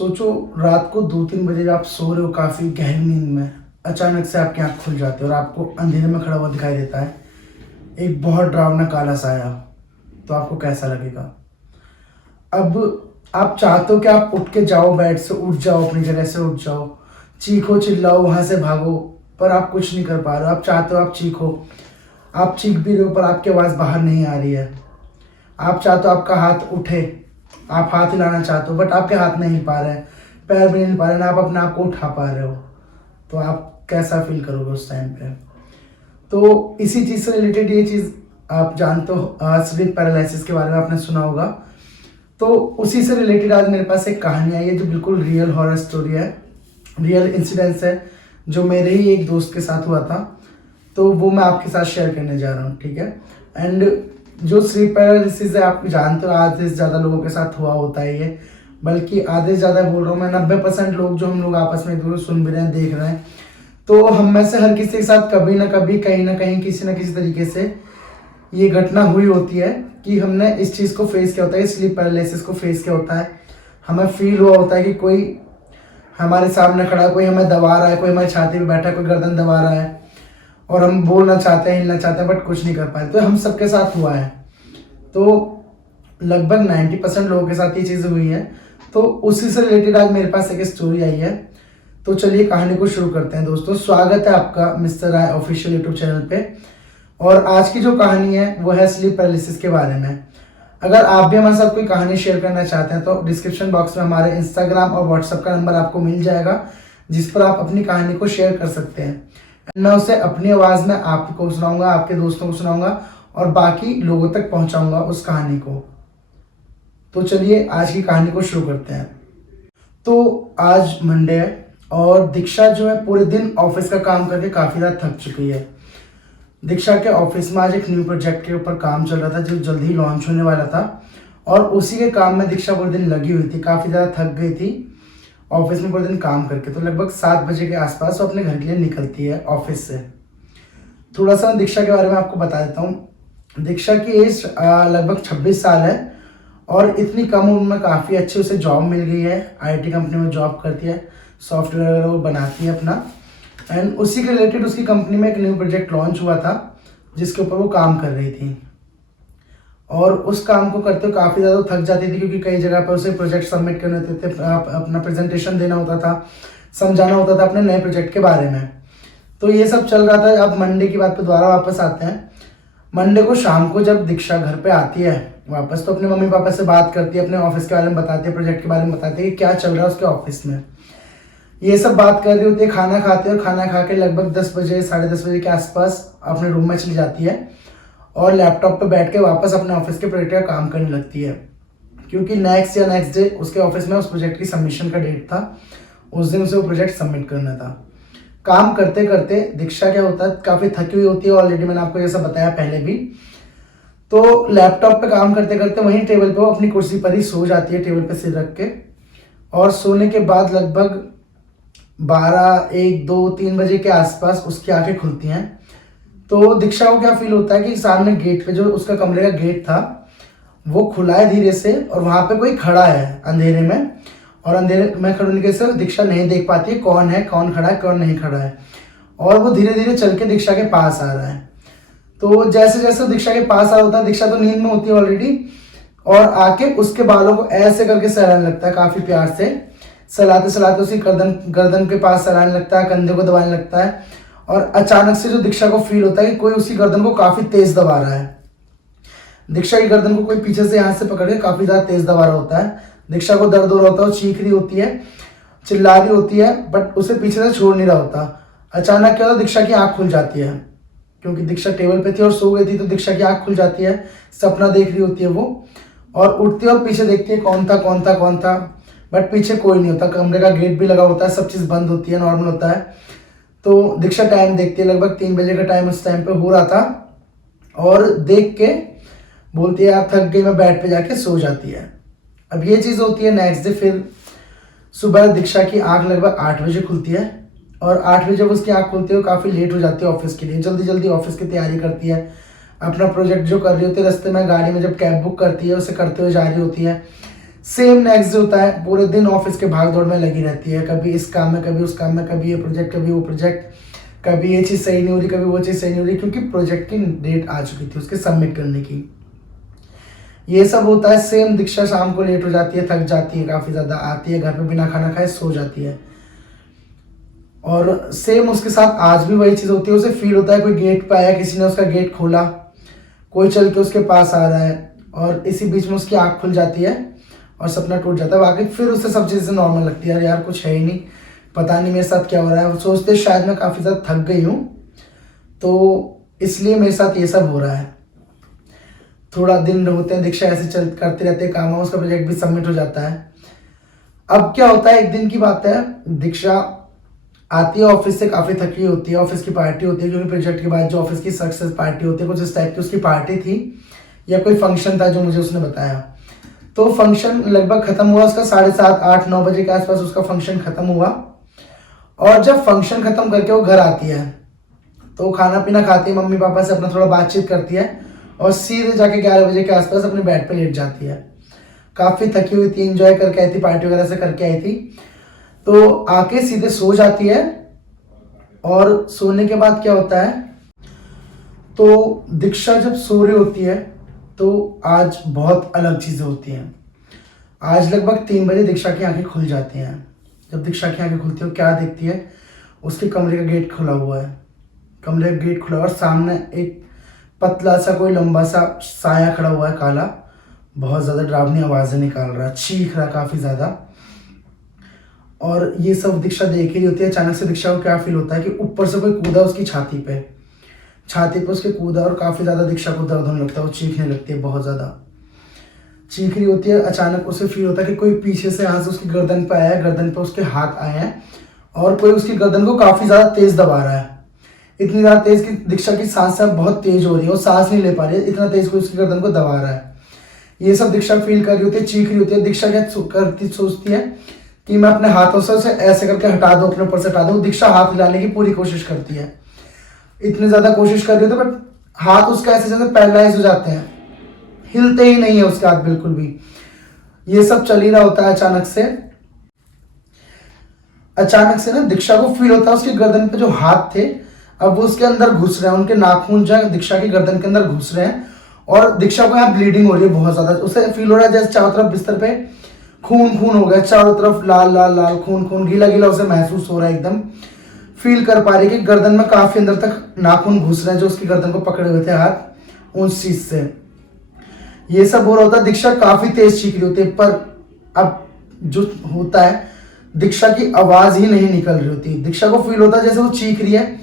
सोचो रात को 2-3 बजे जब आप सो रहे हो काफ़ी गहरी नींद में, अचानक से आपकी आँख खुल जाती है और आपको अंधेरे में खड़ा हुआ दिखाई देता है एक बहुत डरावना काला साया। तो आपको कैसा लगेगा? अब आप चाहते हो कि आप उठ के जाओ, बेड से उठ जाओ, अपनी जगह से उठ जाओ, चीखो चिल्लाओ, वहाँ से भागो, पर आप कुछ नहीं कर पा रहे हो। आप चाहते हो आप चीखो, आप चीख भी रहे हो पर आपकी आवाज़ बाहर नहीं आ रही है। आप चाहते हो आपका हाथ उठे, आप हाथ हिलाना चाहते हो बट आपके हाथ नहीं हिल पा रहे हैं, पैर भी नहीं हिल पा रहे हैं, ना आप अपने आप को उठा पा रहे हो। तो आप कैसा फील करोगे उस टाइम पे? तो इसी चीज़ से रिलेटेड ये चीज़ आप जानते हो, स्लीप पैरालिसिस के बारे में आपने सुना होगा। तो उसी से रिलेटेड आज मेरे पास एक कहानी आई है जो बिल्कुल रियल हॉरर स्टोरी है, रियल इंसिडेंस है जो मेरे ही एक दोस्त के साथ हुआ था। तो वो मैं आपके साथ शेयर करने जा रहा हूँ, ठीक है। एंड जो स्लीप पैरालिसिस है आप जानते हो आधे से ज़्यादा लोगों के साथ हुआ होता है ये, बल्कि आधे से ज़्यादा बोल रहा हूँ मैं, 90% लोग जो हम लोग आपस में एक दूसरे सुन भी रहे हैं, देख रहे हैं। तो हम में से हर किसी के साथ कभी ना कभी, कहीं ना कहीं, किसी ना किसी तरीके से ये घटना हुई होती है कि हमने इस चीज़ को फेस किया होता है, स्लीप पैरालिसिस को फेस किया होता है। हमें फील हुआ होता है कि कोई हमारे सामने खड़ा है, कोई हमें दबा रहा है, कोई हमारी छाती पे बैठा है, कोई गर्दन दबा रहा है और हम बोलना चाहते हैं, हिलना चाहते हैं बट कुछ नहीं कर पाए। तो हम सबके साथ हुआ है। तो लगभग 90% लोगों के साथ ये चीज़ हुई है। तो उसी से रिलेटेड आज मेरे पास एक स्टोरी आई है। तो चलिए कहानी को शुरू करते हैं दोस्तों। स्वागत है आपका मिस्टर राय ऑफिशियल यूट्यूब चैनल पे। और आज की जो कहानी है वो है स्लीप पैरालिसिस के बारे में। अगर आप भी हमारे साथ कोई कहानी शेयर करना चाहते हैं तो डिस्क्रिप्शन बॉक्स में हमारे इंस्टाग्राम और व्हाट्सएप का नंबर आपको मिल जाएगा, जिस पर आप अपनी कहानी को शेयर कर सकते हैं। मैं उसे अपनी आवाज़ में आपको सुनाऊंगा, आपके दोस्तों को सुनाऊंगा और बाकी लोगों तक पहुंचाऊंगा उस कहानी को। तो चलिए आज की कहानी को शुरू करते हैं। तो आज मंडे है और दीक्षा जो है पूरे दिन ऑफिस का काम करके काफ़ी ज़्यादा थक चुकी है। दीक्षा के ऑफिस में आज एक न्यू प्रोजेक्ट के ऊपर काम चल रहा था जो जल्दी ही लॉन्च होने वाला था और उसी के काम में दीक्षा पूरे दिन लगी हुई थी, काफ़ी ज़्यादा थक गई थी ऑफिस में पूरे दिन काम करके। तो लगभग 7 बजे के आसपास वो अपने घर के लिए निकलती है ऑफिस से। थोड़ा सा दीक्षा के बारे में आपको बता देता हूँ। दीक्षा की एज लगभग 26 साल है और इतनी कम उम्र में काफ़ी अच्छी उसे जॉब मिल गई है। आईटी कंपनी में जॉब करती है, सॉफ्टवेयर वो बनाती है अपना। एंड उसी के रिलेटेड उसकी कंपनी में एक न्यू प्रोजेक्ट लॉन्च हुआ था जिसके ऊपर वो काम कर रही थी। और उस काम को करते हुए काफ़ी ज़्यादा थक जाती थी क्योंकि कई जगह पर उसे प्रोजेक्ट सबमिट करने होते थे, अपना प्रेजेंटेशन देना होता था, समझाना होता था अपने नए प्रोजेक्ट के बारे में। तो ये सब चल रहा था। अब मंडे की बात पे दोबारा वापस आते हैं। मंडे को शाम को जब दीक्षा घर पे आती है वापस, तो अपने मम्मी पापा से बात करती है, अपने ऑफिस के बारे में बताती है, प्रोजेक्ट के बारे में बताती है कि क्या चल रहा है उसके ऑफिस में। ये सब बात कर रही होती है, खाना खाते हैं और खाना खा के लगभग 10 बजे, 10:30 बजे के आसपास अपने रूम में चली जाती है और लैपटॉप पे बैठ के वापस अपने ऑफिस के प्रोजेक्ट का काम करने लगती है। क्योंकि नेक्स्ट डे उसके ऑफिस में उस प्रोजेक्ट की सबमिशन का डेट था, उस दिन उसे वो प्रोजेक्ट सबमिट करना था। काम करते करते दीक्षा क्या होता है, काफ़ी थकी हुई होती है ऑलरेडी, मैंने आपको जैसा बताया पहले भी। तो लैपटॉप पे काम करते करते वहीं टेबल पे वो अपनी कुर्सी पर ही सो जाती है, टेबल पे सिर रख के। और सोने के बाद लगभग 12, 1, 2, 3 बजे के आसपास उसकी आंखें खुलती हैं। तो दीक्षा को क्या फील होता है कि सामने गेट पे, जो उसका कमरे का गेट था, वो खुला है धीरे से और वहाँ पे कोई खड़ा है अंधेरे में। और अंधेरे में खड़े होने से दीक्षा नहीं देख पाती है कौन है, कौन खड़ा है, कौन नहीं खड़ा है। और वो धीरे धीरे चल के दीक्षा के पास आ रहा है। तो जैसे जैसे दीक्षा के पास आ रहा होता है, दीक्षा तो नींद में होती है ऑलरेडी, और आके उसके बालों को ऐसे करके सहलाने लगता है, काफ़ी प्यार से सहलाते सहलाते उसकी गर्दन के पास सहलाने लगता है, कंधे को दबाने लगता है। और अचानक से जो दीक्षा को फील होता है कि कोई उसकी गर्दन को काफ़ी तेज़ दबा रहा है। दीक्षा की गर्दन को कोई पीछे से यहाँ से पकड़ के काफ़ी ज़्यादा तेज़ दबा रहा होता है। दीक्षा को दर्द हो रहा होता है, वो चीख रही होती है, चिल्ला रही होती है, बट उसे पीछे से छोड़ नहीं रहा होता। अचानक क्या होता है, दीक्षा की आँख खुल जाती है। क्योंकि दीक्षा टेबल पे थी और सो गई थी, तो दीक्षा की आँख खुल जाती है, सपना देख रही होती है वो, और उठती है और पीछे देखती है कौन था, बट पीछे कोई नहीं होता। कमरे का गेट भी लगा होता है, सब चीज़ बंद होती है, नॉर्मल होता है। तो दीक्षा टाइम देखती है, लगभग 3 बजे का टाइम उस टाइम पे हो रहा था, और देख के बोलती है यार थक गई, मैं बेड पे जाके सो जाती है। अब ये चीज़ होती है नेक्स्ट डे। फिर सुबह दीक्षा की आँख लगभग 8 बजे खुलती है और 8 बजे जब उसकी आँख खुलती है वो काफ़ी लेट हो जाती है ऑफिस के लिए। जल्दी जल्दी ऑफिस की तैयारी करती है, अपना प्रोजेक्ट जो कर रही होती है, रास्ते में गाड़ी में जब कैब बुक करती है उसे करते हुए जा रही होती है। सेम नेक्स्ट डे होता है, पूरे दिन ऑफिस के भाग दौड़ में लगी रहती है, कभी इस काम में कभी उस काम में, कभी ये प्रोजेक्ट कभी वो प्रोजेक्ट, कभी ये चीज़ सही नहीं हो रही कभी वो चीज़ सही नहीं हो रही, क्योंकि प्रोजेक्ट की डेट आ चुकी थी उसके सबमिट करने की। ये सब होता है। सेम दीक्षा शाम को लेट हो जाती है, थक जाती है काफ़ी ज़्यादा, आती है घर पे बिना खाना खाए सो जाती है। और सेम उसके साथ आज भी वही चीज़ होती है, उसे फील होता है कोई गेट पे आया, किसी ने उसका गेट खोला, कोई चल के उसके पास आ रहा है, और इसी बीच में उसकी आँख खुल जाती है और सपना टूट जाता है। बाकी फिर उसे सब चीज़ें नॉर्मल लगती है, यार कुछ है ही नहीं, पता नहीं मेरे साथ क्या हो रहा है। सोचते शायद मैं काफ़ी ज़्यादा थक गई हूँ तो इसलिए मेरे साथ ये सब हो रहा है। थोड़ा दिन होते हैं, दीक्षा ऐसे चल करते रहते हैं काम, उसका प्रोजेक्ट भी सबमिट हो जाता है। अब क्या होता है, एक दिन की बात है, दीक्षा आती है ऑफिस से, काफ़ी थकी होती है, ऑफिस की पार्टी होती है, क्योंकि प्रोजेक्ट के बाद जो ऑफिस की सक्सेस पार्टी होती है, कुछ इस टाइप की उसकी पार्टी थी या कोई फंक्शन था जो मुझे उसने बताया। तो फंक्शन लगभग खत्म हुआ उसका 7:30, 8, 9 बजे के आसपास उसका फंक्शन खत्म हुआ। और जब फंक्शन खत्म करके वो घर आती है तो खाना पीना खाती है, मम्मी पापा से अपना थोड़ा बातचीत करती है और सीधे जाके 11 बजे के आसपास अपने बेड पे लेट जाती है। काफ़ी थकी हुई थी, एंजॉय करके आई थी, पार्टी वगैरह से करके आई थी, तो आके सीधे सो जाती है। और सोने के बाद क्या होता है, तो दीक्षा जब सो रही होती है तो आज बहुत अलग चीज़ें होती हैं। आज लगभग 3 बजे दीक्षा की आंखें खुल जाती हैं। जब दीक्षा की आंखें खुलती है, क्या देखती है, उसके कमरे का गेट खुला हुआ है, कमरे का गेट खुला और सामने एक पतला सा कोई लंबा सा साया खड़ा हुआ है, काला, बहुत ज़्यादा डरावनी आवाज़ें निकाल रहा है, चीख रहा काफ़ी ज़्यादा। और ये सब दीक्षा देख रही होती है। अचानक से दीक्षा को क्या फील होता है कि ऊपर से कोई कूदा उसकी छाती पे उसके कूदा, और काफ़ी ज़्यादा दीक्षा को दर्द होने लगता है, वो चीखने लगती है, बहुत ज़्यादा चीख रही होती है। अचानक उसे फील होता है कि कोई पीछे से यहाँ से उसकी गर्दन पे आया है, गर्दन पे उसके हाथ आए हैं और कोई उसकी गर्दन को काफ़ी ज़्यादा तेज़ दबा रहा है। इतनी ज़्यादा तेज़ कि दीक्षा की सांसें बहुत तेज़ हो रही है, वो सांस नहीं ले पा रही है, इतना तेज़ कोई उसकी गर्दन को दबा रहा है। ये सब दीक्षा फील कर रही होती है, चीख रही होती है। दीक्षा क्या करती सोचती है कि मैं अपने हाथों से उसे ऐसे करके हटा दूँ, अपने ऊपर से हटा दूँ। दीक्षा हाथ हिलाने की पूरी कोशिश करती है, इतनी ज़्यादा कोशिश कर रही होती है, बट हाथ उसका ऐसे जैसे पैरालाइज हो जाते हैं, हिलते ही नहीं है उसके हाथ बिल्कुल भी। ये सब चल ही रहा होता है। अचानक से ना दीक्षा को फील होता है उसकी गर्दन पे जो हाथ थे अब वो उसके अंदर घुस रहे हैं, उनके नाखून जो है दीक्षा की गर्दन के अंदर घुस रहे हैं और दीक्षा को यहाँ ब्लीडिंग हो रही है बहुत ज्यादा। उसे फील हो रहा है जैसे चारों तरफ बिस्तर पे खून खून हो गया, चारों तरफ लाल लाल लाल खून खून, गीला गीला उसे महसूस हो रहा है, एकदम फील कर पा रही है कि गर्दन में काफी अंदर तक नाखून घुस रहे हैं जो उसकी गर्दन को पकड़े हुए थे हाथ, उस चीज से ये सब हो रहा होता है। दीक्षा काफी तेज चीख रही होती है, पर अब जो होता है दीक्षा की आवाज ही नहीं निकल रही होती। दीक्षा को फील होता है जैसे वो चीख रही है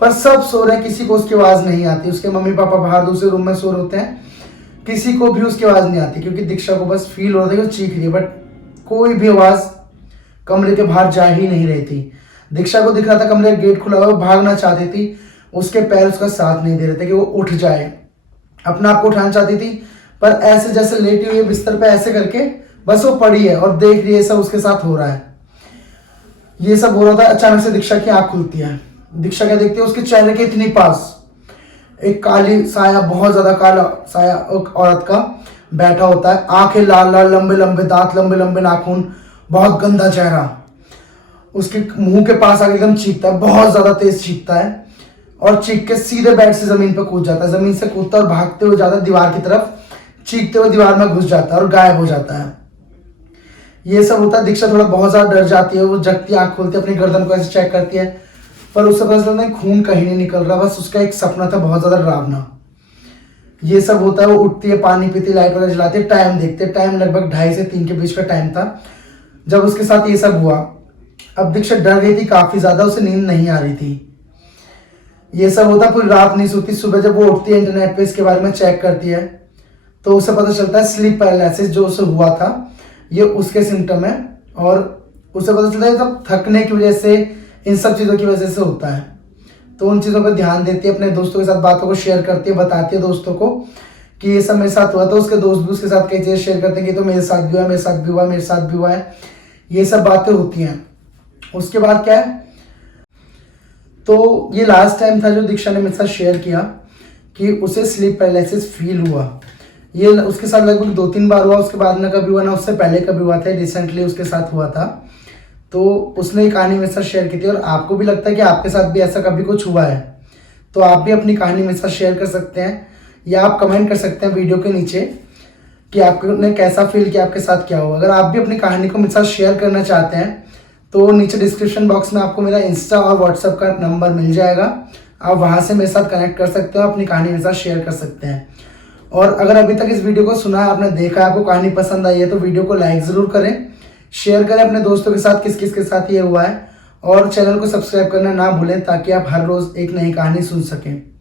पर सब सो रहे हैं, किसी को उसकी आवाज नहीं आती। उसके मम्मी पापा बाहर दूसरे रूम में सो रहे होते हैं, किसी को भी उसकी आवाज नहीं आती, क्योंकि दीक्षा को बस फील हो रहा था कि वो चीख रही है, बट कोई भी आवाज कमरे के बाहर जा ही नहीं रही थी। दीक्षा को दिख रहा था कमरे का गेट खुला हुआ, भागना चाहती थी, उसके पैर उसका साथ नहीं दे रहे थे कि वो उठ जाए, अपना आप को उठाना चाहती थी, पर ऐसे जैसे लेटी हुई है बिस्तर पे ऐसे करके बस वो पड़ी है और देख रही है सब उसके साथ हो रहा है। ये सब हो रहा था। अचानक से दीक्षा की आंख खुलती है। दीक्षा क्या देखती है, उसके चेहरे के इतनी पास एक काली साया, बहुत ज्यादा काला साया एक औरत का बैठा होता है, आंखें लाल लाल, लंबे लंबे दांत, लंबे लंबे नाखून, बहुत गंदा चेहरा। उसके मुंह के पास आके एकदम चीखता है, बहुत ज्यादा तेज चीखता है और चीख के सीधे बेड से जमीन पर कूद जाता है। जमीन से कूदता और भागते हुए जाता है दीवार की तरफ, चीखते हुए दीवार में घुस जाता है और गायब हो जाता है। ये सब होता है। दीक्षा थोड़ा बहुत ज्यादा डर जाती है, वो जगती आंख खोलती है, अपनी गर्दन को ऐसे चेक करती है, पर उससे पता चलता है खून कहीं नहीं निकल रहा, बस उसका एक सपना था बहुत ज्यादा डरावना। ये सब होता है। वो उठती है, पानी पीती, लाइट वगैरह जलाती है, टाइम देखते हैं, टाइम लगभग 2:30 से 3 के बीच का टाइम था जब उसके साथ ये सब हुआ। अब दीक्षा डर गई थी काफी ज्यादा, उसे नींद नहीं आ रही थी। ये सब होता, पूरी रात नहीं सोती। सुबह जब वो उठती है, इंटरनेट पे इसके बारे में चेक करती है तो उसे पता चलता है स्लीप पैरालिसिस जो उसे हुआ था ये उसके सिम्टम है, और उसे पता चलता है सब थकने की वजह से, इन सब चीज़ों की वजह से होता है। तो उन चीज़ों पर ध्यान देती है, अपने दोस्तों के साथ बातों को शेयर करती है, बताती है दोस्तों को कि ये सब मेरे साथ हुआ। तो उसके दोस्त भी उसके साथ कई चीज़ें शेयर करते हैं कि तो मेरे साथ भी हुआ, मेरे साथ भी हुआ, मेरे साथ भी हुआ है। ये सब बातें होती हैं। उसके बाद क्या है, तो ये लास्ट टाइम था जो दीक्षा ने मेरे साथ शेयर किया कि उसे स्लीप पैरालिसिस फील हुआ। ये उसके साथ लगभग 2-3 बार हुआ, उसके बाद ना कभी हुआ, ना उससे पहले कभी हुआ था, रिसेंटली उसके साथ हुआ था। तो उसने ये कहानी मेरे साथ शेयर की थी, और आपको भी लगता है कि आपके साथ भी ऐसा कभी कुछ हुआ है, तो आप भी अपनी कहानी मेरे साथ शेयर कर सकते हैं, या आप कमेंट कर सकते हैं वीडियो के नीचे कि आपने कैसा फील किया, आपके साथ क्या हुआ। अगर आप भी अपनी कहानी को मेरे साथ शेयर करना चाहते हैं तो नीचे डिस्क्रिप्शन बॉक्स में आपको मेरा इंस्टा और व्हाट्सएप का नंबर मिल जाएगा, आप वहाँ से मेरे साथ कनेक्ट कर सकते हो, अपनी कहानी मेरे साथ शेयर कर सकते हैं। और अगर अभी तक इस वीडियो को सुना है, आपने देखा, आपको कहानी पसंद आई है, तो वीडियो को लाइक ज़रूर करें, शेयर करें अपने दोस्तों के साथ, किस किस के साथ ये हुआ है, और चैनल को सब्सक्राइब करना ना भूलें ताकि आप हर रोज़ एक नई कहानी सुन सकें।